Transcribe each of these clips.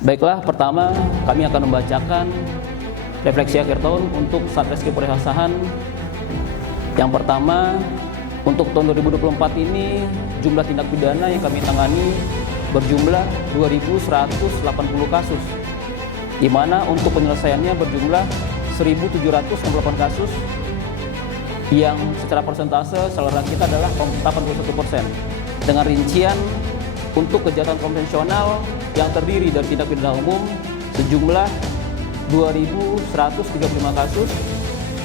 Baiklah, pertama kami akan membacakan refleksi akhir tahun untuk Satreskrim Polres Asahan. Yang pertama, untuk tahun 2024 ini jumlah tindak pidana yang kami tangani berjumlah 2.180 kasus, di mana untuk penyelesaiannya berjumlah 1.768 kasus, yang secara persentase saluran kita adalah 81%. Dengan rincian untuk kejahatan konvensional yang terdiri dari tindak pidana umum sejumlah 2.135 kasus,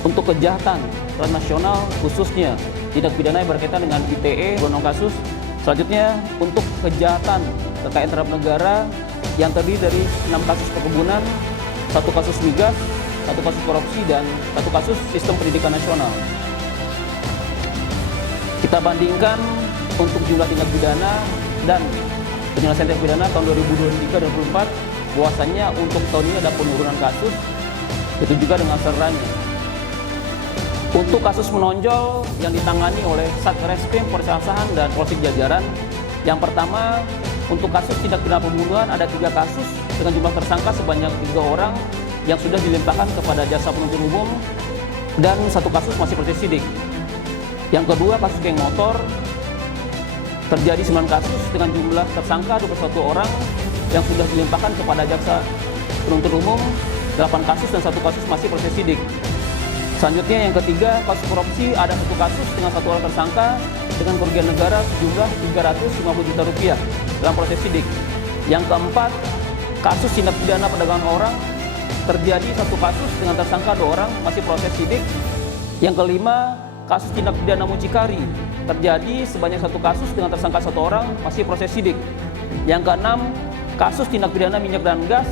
untuk kejahatan transnasional khususnya tindak pidana yang berkaitan dengan ITE 26 kasus. Selanjutnya untuk kejahatan terkait terhadap negara yang terdiri dari 6 kasus perkebunan, 1 kasus migas, 1 kasus korupsi, dan 1 kasus sistem pendidikan nasional. Kita bandingkan untuk jumlah tindak pidana dan penyelesaian tindak pidana tahun 2023-2024, bahwasannya untuk tahun ini ada penurunan kasus, itu juga dengan seleranya. Untuk kasus menonjol yang ditangani oleh Satreskrim Polres Asahan dan Polsek jajaran, yang pertama untuk kasus tindak pidana pembunuhan ada 3 kasus dengan jumlah tersangka sebanyak 3 orang yang sudah dilimpahkan kepada jaksa penuntut umum dan 1 kasus masih proses sidik. Yang kedua, kasus geng motor terjadi 9 kasus dengan jumlah tersangka 21 orang yang sudah dilimpahkan kepada jaksa penuntut umum, 8 kasus dan 1 kasus masih proses sidik. Selanjutnya yang ketiga, kasus korupsi ada 1 kasus dengan 1 orang tersangka dengan kerugian negara sejumlah 350 juta rupiah dalam proses sidik. Yang keempat, kasus tindak pidana perdagangan orang terjadi 1 kasus dengan tersangka 2 orang masih proses sidik. Yang kelima, kasus tindak pidana mucikari terjadi sebanyak 1 kasus dengan tersangka 1 orang masih proses sidik. Yang keenam, kasus tindak pidana minyak dan gas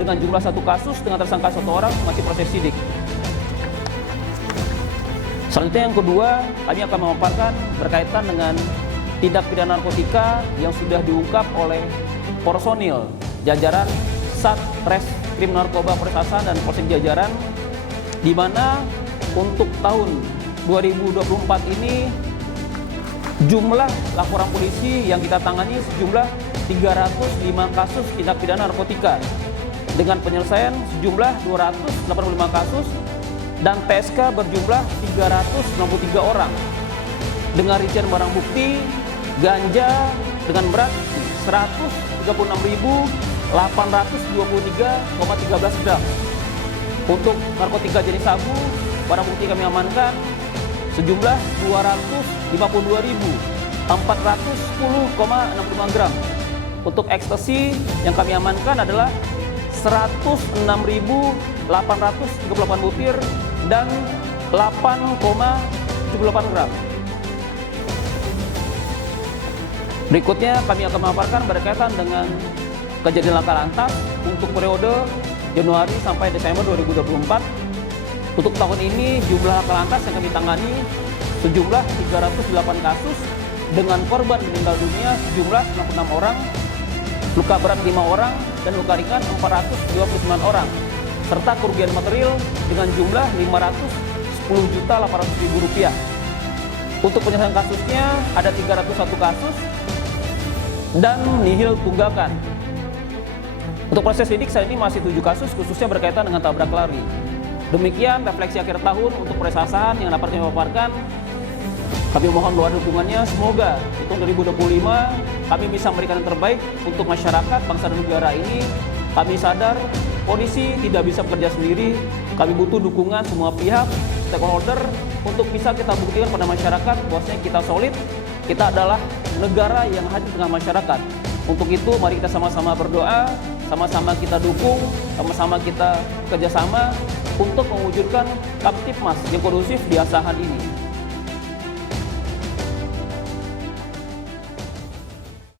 dengan jumlah 1 kasus dengan tersangka 1 orang masih proses sidik. Selanjutnya yang kedua, kami akan memaparkan berkaitan dengan tindak pidana narkotika yang sudah diungkap oleh personil jajaran Satreskrim Narkoba Polres Asahan dan Polsek jajaran, di mana untuk tahun 2024 ini jumlah laporan polisi yang kita tangani sejumlah 305 kasus tindak pidana narkotika dengan penyelesaian sejumlah 285 kasus dan PSK berjumlah 363 orang dengan rincian barang bukti ganja dengan berat 136.823,13 gram. Untuk narkotika jenis sabu, barang bukti kami amankan sejumlah 250.410,65 gram. Untuk ekstasi yang kami amankan adalah 106.838 butir dan 8,78 gram. Berikutnya kami akan memaparkan berkaitan dengan kejadian laka lantas untuk periode Januari sampai Desember 2024. Untuk tahun ini jumlah laka lantas yang kami tangani sejumlah 308 kasus dengan korban meninggal dunia sejumlah 96 orang, luka berat 5 orang, dan luka ringan 429 orang, serta kerugian material dengan jumlah Rp510.800.000. Untuk penyelesaian kasusnya ada 301 kasus dan nihil tunggakan. Untuk proses sidik saat ini masih 7 kasus khususnya berkaitan dengan tabrak lari. Demikian refleksi akhir tahun untuk Polres Asahan yang dapat kami paparkan. Kami mohon doa dukungannya, semoga di tahun 2025 kami bisa memberikan yang terbaik untuk masyarakat bangsa dan negara ini. Kami sadar polisi tidak bisa bekerja sendiri, kami butuh dukungan semua pihak, stakeholder, untuk bisa kita buktikan pada masyarakat bahwasanya kita solid, kita adalah negara yang hadir di tengah masyarakat. Untuk itu mari kita sama-sama berdoa, sama-sama kita dukung, sama-sama kita kerjasama untuk mewujudkan Kamtibmas yang kondusif di Asahan ini.